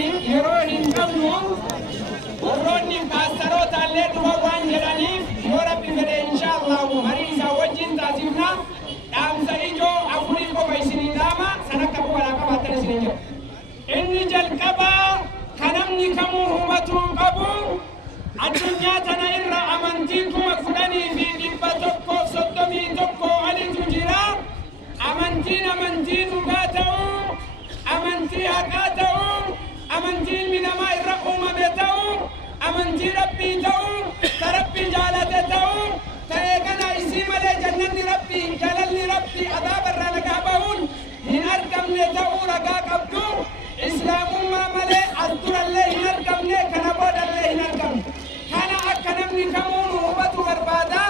جراني يروهن قبلو وروني باسترو تالي دوان جراني يورب فده إن شاء الله مريسا وجين تازيبنا دام سيجو أفريقو بيسيني داما سنكبو ولا كباتر سنجو إني جلقبا كنمني كمو همتو قبو الدنيا تنائر أمنتيكم أفراني في دبتوكو صدمي توكو علي تجيرا أمنتين قاتو أمنتي هكاتو أمنتي من ما الرقم بيتو أمنتي ربي تو تربي جالتو تأكنا اسم لي جنن ربي جلل ربي أداب الرنقا بهون هنركم نتو رقا قبدو إسلام ما ملي أذكر الله هنركم نكنا بود الله هنركم كان أكنمني كمون وبتو غربادا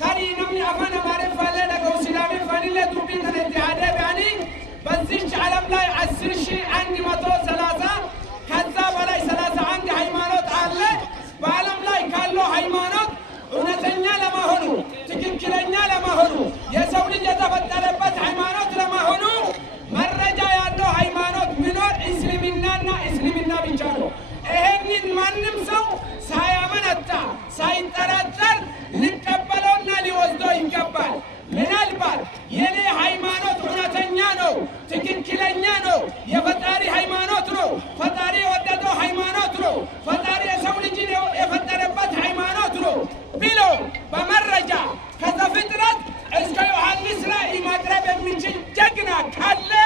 تاني نمني أفانا معرفة لنا قوسلامي فاني لدوبين كان اتحادي باني بزيش علم لا يعسر شيء عندي مطو ثلاثة كذاب علي ثلاثة عندي حيمانات عالي بعلم لا يكالو حيمانات ونتنيا لما هنو تكنكلنيا لما هنو يسولي جذبت تلبت حيمانات لما هنو مرجع يالو حيمانات منور إسلامنا بيجارو إهنين من نمسو سايامنتا ساينتراتر نكبلونا لوزدو ينكبل من البال يلي حيمانات عنتنيا نو تكنكلنيا نو يفتاري حيمانات نو فتاري وددو حيمانات نو فتاري يسولي جينيو يفتربت حيمانات نو بلو بمرجع كذا فترات اسكا يوحنس رأي مقرب من جگنا كالي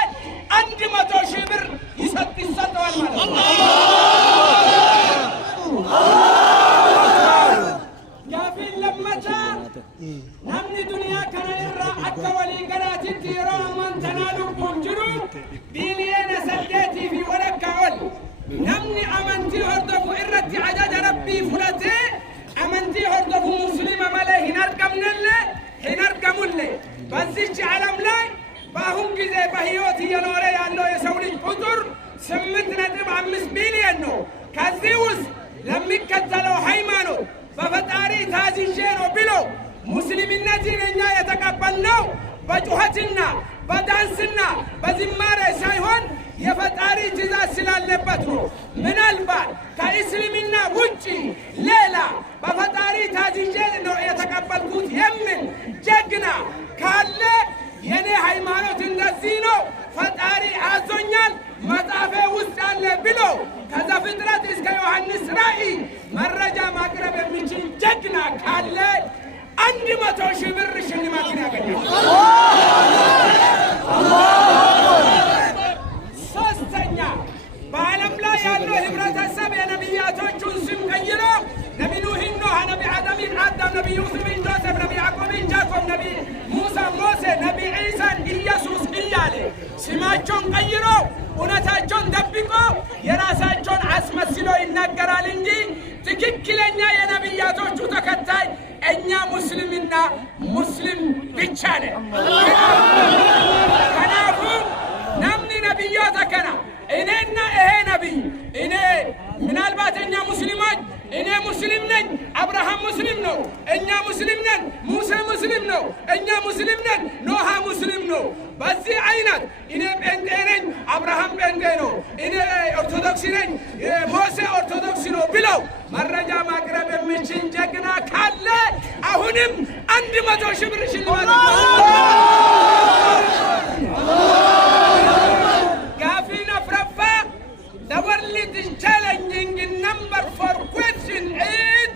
عند متو شبر يسط والمال قافل لمتا نمني دنيا كان يرى أكا ولي قنات تيران من تنالوا بوجرو بيليين سديتي في ولك أول نمني أمنتي هردفو إرتي عدد ربي فلتي أمنتي هردفو مسلم مليه هنرقم نلي هنرقم اللي بزيش علم لاي باهم جزي بهيوتي ينوري يالو يسولي قدر 8.5 مليون نو كذيوز لم يكتلوا حيمانو بفتاري تازيجينو بلو مسلمين نتينا يتقبلنو بجوهتنا بدانسنا بزمارة سايهون يفتاري جزا سلال لبترو من البال كإسلامنا وجي ليلة بفتاري تازيجينو يتقبل كوت يمن جگنا كالي يني حيمانو تندزينو فتاري عزونيال مطافة وستان بلو كذا فترات اسكا يوحنس رأي مرجع مقرب منشين جگنا كالي عند متو شبر شنماتنا قلنا سوستنيا بعلم لا يالو هبرات السبع نبياتو جنسم قيرو نبي نوح نوح نبي عدم عدم نبي يوسف جوسف نبي يعقوب جاكوب نبي موسى نبي عيسى إيسوس إيالي سماچون قيرو ونتاچون دبقو يراساچون አስመስለው ይናገራል እንጂ ትክክለኛ የነብያቶቹ ተከታይ እኛ ሙስሊምና ሙስሊም ብቻ ነን ከናፉ ናምኒ ነብያት ከና እኔና ይሄ ነብይ እኔ ምናልባት እኛ ሙስሊሞች እኔ ሙስሊም ነኝ አብርሃም ሙስሊም ነው እኛ ሙስሊም ነን ሙሴ ሙስሊም ነው እኛ ሙስሊም ነን ኖህ ሙስሊም ነው በዚህ አይነት እኔ ጴንጤ ነኝ አብርሃም ጴንጤ ነው እኔ ኦርቶዶክስ ነኝ ሙሴ ኦርቶዶክስ ነው ብለው መረጃ ማቅረብ የሚችል ጀግና ካለ አሁንም 100 ሺህ ብር ሽልማት ጋፊና ፍራፋ The world is challenging number for question is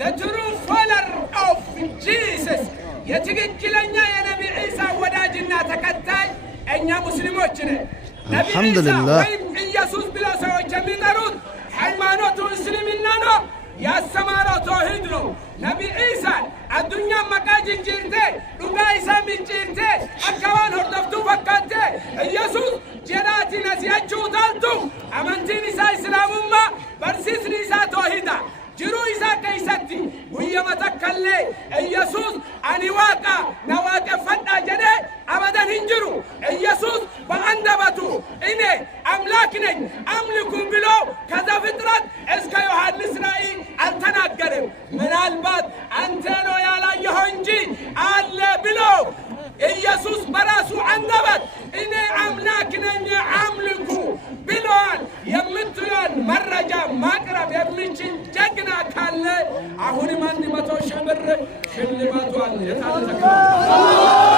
the true follower of Jesus. የትክክለኛ የነብይ ኢሳ ወዳጅና ተከታይ እኛ ሙስሊሞች ነን። አልহামዱሊላህ ወይም ኢየሱስ ብለው ሰዎች የሚጠሩት ሃይማኖቱ እስልምና ነው። ያስተማረው ተውሂድ ነው። ነብይ ኢሳ አዱኛ መቃጅ ጅርቴ ዱጋ ኢሳ ምንጭርቴ አካዋን ሆርደፍቱ ፈካቴ ኢየሱስ ጀናቲ ነሲያችሁ ታልቱ አመንቲን ኢሳ እስላሙማ በርሲስ ኢሳ ተውሂዳ ጅሩ ኢሳ ከይሰቲ ጉየመ ተከለ ኢየሱስ አኒዋቃ ነዋቀ ፈዳ ጀደ አበደን እንጅሩ ኢየሱስ በአንደበቱ እኔ አምላክ ነኝ አምልኩ ብሎ ከዛ ፍጥረት እስከ ዮሐንስ ራእይ አልተናገረም። ምናልባት አንተ ነው ያላየኸው እንጂ አለ ብሎ ኢየሱስ በራሱ አንደበት እኔ አምላክ ነኝ አምልኩ ብሏል። የምትሉ አሁንም 100 ሺህ ብር ሽልማቷን የታለ ተከታተሉ